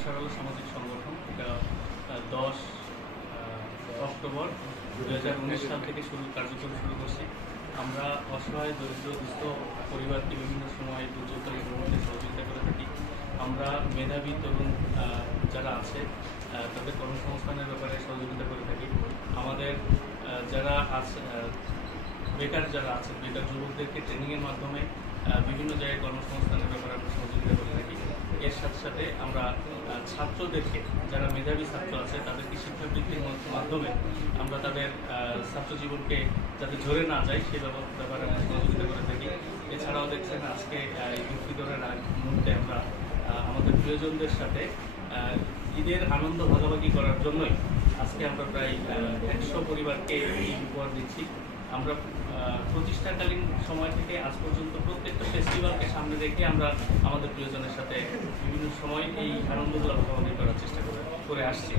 মশার আলো সামাজিক সংগঠন। এটা 10 অক্টোবর 2019 সাল থেকে কার্যক্রম শুরু করছি। আমরা অসহায় দরিদ্র দুস্থ পরিবারকে বিভিন্ন সময় দুর্যোগকালীন মুহূর্তে সহযোগিতা করে থাকি। আমরা মেধাবী তরুণ যারা আছে তাদের কর্মসংস্থানের ব্যাপারে সহযোগিতা করে থাকি। আমাদের যারা আছে বেকার যারা আছেন, বেকার যুবকদেরকে ট্রেনিংয়ের মাধ্যমে বিভিন্ন জায়গায় কর্মসংস্থানের ব্যাপারে আমরা সহযোগিতা করে থাকি। এর সাথে সাথে আমরা ছাত্রদেরকে, যারা মেধাবী ছাত্র আছে তাদেরকে শিক্ষাবৃত্তির মাধ্যমে আমরা তাদের ছাত্র জীবনকে যাতে ঝরে না যায় সেই ব্যাপারে আমরা সহযোগিতা করে থাকি। এছাড়াও দেখছেন আজকে ঈদ ফিতরের মুহূর্তে আমরা আমাদের প্রিয়জনদের সাথে ঈদের আনন্দ ভাগাভাগি করার জন্যই আজকে আমরা প্রায় 100 পরিবারকে এই উপহার দিচ্ছি। আমরা প্রতিষ্ঠাকালীন সময় থেকে আজ পর্যন্ত প্রত্যেকটা ফেস্টিভ্যালকে সামনে রেখে আমরা আমাদের প্রিয়জনের সাথে বিভিন্ন সময় এই আনন্দগুলো ভাগাভাগি করার চেষ্টা করে আসছি।